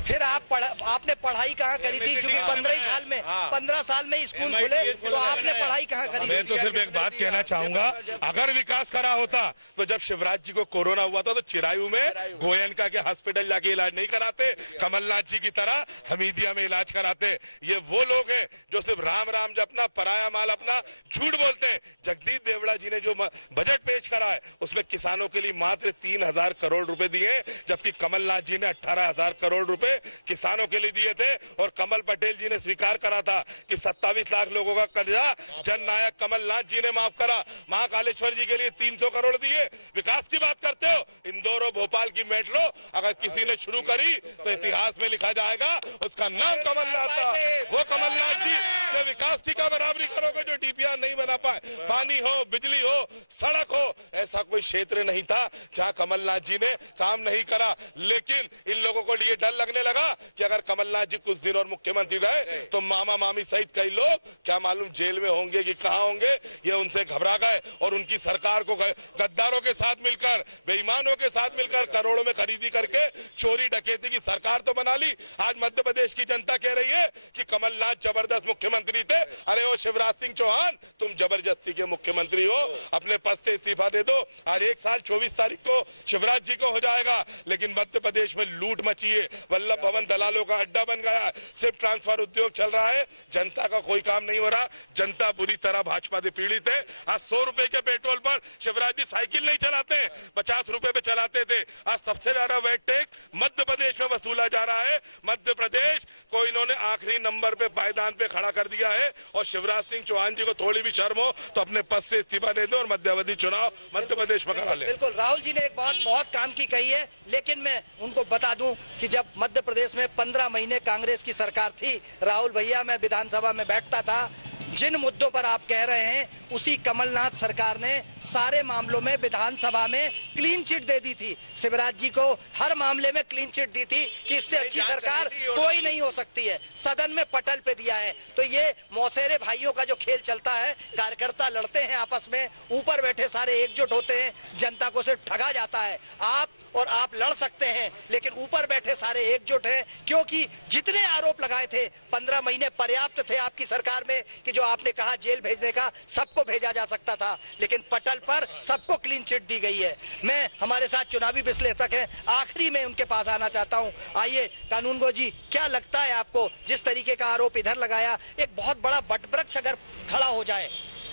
फिर आपने पढ़ाई कहाँ करी थी? क्योंकि 15 साल में स्कूल खुले, तो आपने पढ़ाई कहाँ करी? मैं तो सिर्फ एक बात कहना चाहूंगा, अगर विकास करा होता तो जब शिवराज जी को कोरोना हुआ था तो चिरायू में गोयनका के हॉस्पिटल जाके इलाज नहीं कराते, कमलनाथ जी की तरह हमीदिया में इलाज कराते। ये वो लोग हैं जो सिर्फ राम राम जपना, पराया माल अपना, झूठ बोलते हैं। जगदीश देवड़ा जी ने जो बजट पेश करा है उसमें किसानों के लिए मात्र 3,000 करोड़ रुपए दिए, जबकि कमलनाथ जी ने 18,000 करोड़ रुपए किसानों के लिए दिए थे। और कमल पटेल जी ने स्वीकार करा था कि 27 लाख लोगों का कर्जा जननायक कमलनाथ जी ने माफ करा। महाकालेश्वर जी के लिए 300 करोड़ दिए। विकास की बात करते हो, इंदौर और भोपाल की मेट्रो अगर किसी ने शुरू करी तो इतिहास में लिखा जाएगा उसका नाम कमलनाथ था। वो कमलनाथ जी के विकास की क्या बराबरी करोगे जो डीपीआर नहीं बना पाए? पानी हो, बिजली हो, सड़क हो, ऐसा कोई क्षेत्र नहीं था जहां कमलनाथ जी ने काम नहीं करा। लेकिन इन लोगों को ये डर लगने लगा कि अगर कमलनाथ जी कुछ दिन और मुख्यमंत्री रहे तो मामा मामी सहित कई लोग क्या मालूम जेल में होंगे कि कहां होंगे, ये उनसे घबरा गए और उनकी सरकार को गद्दारों के साथ मिलकर, बेईमानों के साथ मिलकर करोड़ों में खरीदी करके चोरी डकैती की सरकार तो बना ली। आज मध्य प्रदेश की जनता कह रही है कि कमलनाथ जबरदस्त मुख्यमंत्री थे। अरे ओ शिवराज सिंह चौहान, तुम जबरदस्ती के मुख्यमंत्री हो, अपने पद से इस्तीफा दे दो। आज 1 साल 24 तारीख को शिवराज जी को हो जाएगा, लेकिन मध्य प्रदेश में लूट मची है। वल्लभ भवन दलालों का अड्डा बन गया है, सिर्फ ट्रांसफर उद्योग चल रहा है, जनता का कोई काम नहीं हो रहा। जनता बुरी तरह भाजपा से पीड़ित है। आज 100 रुपए के पेट्रोल पर शिवराज जी साइकिल नहीं चलाते, 50 रुपए पे चलाते थे। आज सबसे ज्यादा वैट टैक्स मध्य प्रदेश में वसूला जा रहा है। मध्य प्रदेश को इन्होंने आखिरी नंबर पे पायदान पे खड़ा कर दिया है। और शिवराज सिंह चौहान जी को थोड़ी भी शर्म हो तो अपने पद से इस्तीफा दे दो और मध्यावधि चुनाव मध्य प्रदेश में करा ले। बिल्कुल, राहुल जी ने एक बात बहुत काम की कही है, लेकिन मैं उनको बता दूं कि जब मध्य प्रदेश में 15 महीने कांग्रेस की सरकार थी, राहुल भैया, मैं विधानसभा में बैठता था, जिन मुद्दों पर आप कह रहे हैं उसी कमलनाथ सरकार ने सारे मामलों में विधानसभा में क्लीन चिट दे दी थी। शिवराज जी को हर मामले में क्लीन चिट दी थी कि इससे अच्छी सरकार कोई नहीं हो सकती है, सदन में पटल पे दिया है। तो ये मौसेरे भाइयों का जो खेल चलता है, कार्यकर्ता लड़ते हैं आपस में, ऊपर बैठे सारे एकजुट होते हैं, जनता को सिर्फ ठगा जाता है। आप लड़ सकते हैं लेकिन ऊपर बैठे सारे एकजुट हैं, क्योंकि जितने आरोप लगाए थे 15 महीने पर्याप्त थे आपकी सरकार में कि जो आपने कहा जेल भेजने का, सबको भेजा जा सकता था, लेकिन पटल पर सबको क्लीन चिट दी गई है। मैं हमारे साथ चुनावी विश्लेषक हैं, आखिरी में उनके पास आना चाहता हूं। आइए कानूनगो जी, क्या लगता है आपको, जिस तरीके का आरोप इधर लगाया, एक बहुत बड़ा वटवृक्ष अगर खड़ा हो जाए,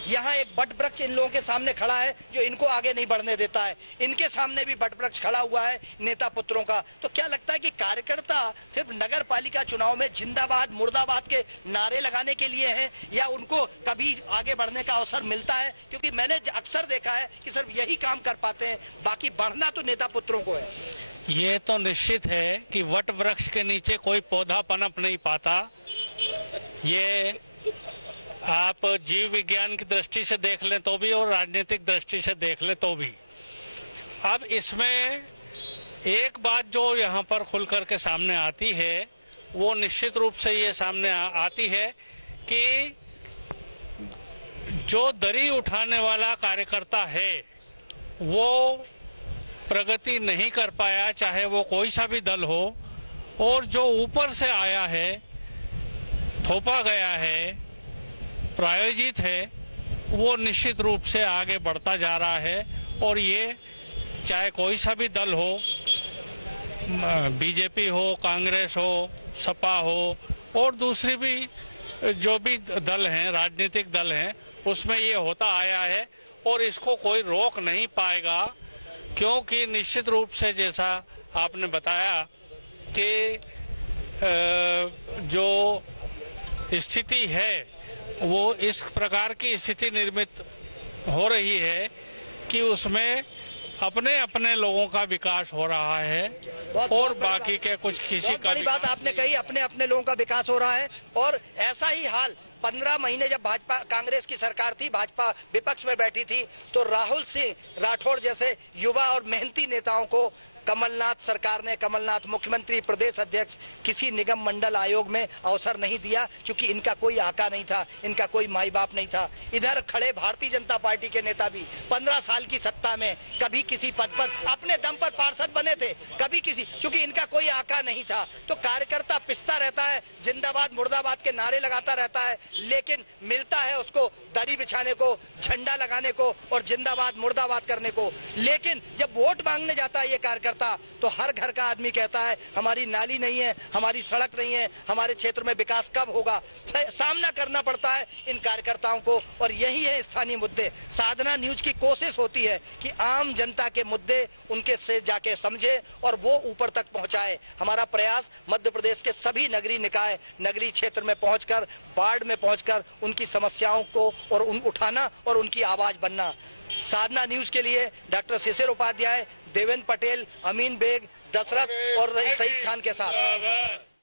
यहाँ एक वटवृक्ष इन लोगों के सामने खड़ा है जो इनको आगे नहीं बढ़ने देता है, इनके सामने भी वटवृक्ष खड़ा हुआ है नेता पुत्रों का, तो क्या लगता है कि कार्यकर्ता सिर्फ नगर पालिका चुनाव में जिंदाबाद मुर्दाबाद के नारे लगाने के लिए हैं, या उनको कभी आगे बढ़ने का अवसर मिलता है? क्योंकि मैंने अक्सर देखा है कि सिर्फ यही काम कर पाते हैं, बाकी बढ़ना तो नेता पुत्रों को है। ये तो निश्चित है कि वट वृक्ष के नीचे कोई पौधा पनप नहीं पाता। ये आप जीव विज्ञान की दृष्टि से देख लें तो भी और राजनीतिक दृष्टि से देख लें तो भी। अब इसमें एक बात जो यहाँ पर खुल कर के सामने आती है, वो निश्चित रूप से ये सामने आती है कि जो दरी उठाने वाला कार्यकर्ता है वो प्रगति नहीं कर पाया, चाहे वो कोई सा भी दल हो, और जो ऊपर से आया है, थोपा गया है, प्रायोजित है, वो निश्चित रूप से आगे बढ़ता जा रहा है। और ये चाहे कोई सा भी दल हो, बीजेपी हो, कांग्रेस हो, सपा हो और दूसरी भी जो भी दल हैं, राजनीतिक दल हैं, उसमें ये होता आया है और इसको कोई रोक नहीं पाएगा। क्योंकि निश्चित रूप से जैसा आपने बताया कि जो स्थिति है वो इस प्रकार की स्थिति निर्मित हो रही है कि उसमें अपने अपने लोगों का विकास हो रहा है और बाकी के कुछ किसी का बड़ी बात आपने कही, अपने अपने लोगों का विकास हो रहा है। और ऐसा ही हाल 15 महीने जब भाजपा कांग्रेस की सरकार थी, भाजपा विपक्ष में बैठी थी, तो राहुल सिंह राठौड़ जैसे युवा और मेहनती नेताओं को कमलनाथ सरकार ने, कमलनाथ मुख्यमंत्री, प्रदेश अध्यक्ष, किसी निगम मंडल आयोग में अवसर नहीं दिया, क्योंकि इनका कोई आका नहीं था, इनका कोई माई बाप नहीं था। इधर खड़े भारतीय जनता पार्टी के नेता भी 15 साल की सत्ता में कभी किसी पद पर अपने दम पर पार्षद बने थे, कभी किसी, क्योंकि इनका कोई आका नहीं था। तो कार्यकर्ता पिसता रहता है, जिंदाबाद मुर्दाबाद के नारे लगाता रहता है, लेकिन मिलता है उसको दरी बिछाने को, झंडा लगाने को और जिंदाबाद मुर्दाबाद करने को। लेकिन जब वोट मांगने जाता है ये कार्यकर्ता, तो हर घर का आदमी कहता है हमारी नाली नहीं है, हमारी सड़क नहीं है, हमारे क्षेत्र में विकास कब होगा। सामना करना पड़ता है इन कार्यकर्ताओं को, और यही है स्थानीय मुद्दे। साधना न्यूज की कोशिश होती है कि आम जनता के मुद्दे उनके से जाके समझे और वो ऊपर तक पहुंचाए। हमारा प्रयास मध्य प्रदेश के सभी नगरीय निकाय, नगरीय क्षेत्र में पहुंचकर, वार्ड में पहुंचकर उनकी समस्याओं को और उठाना और उनकी आवाज बनना। साधना न्यूज के लिए डॉक्टर शिशिर उपाध्याय, देवेंद्र पटेल, अमीन बेग, दशरथ और सईद खान के साथ।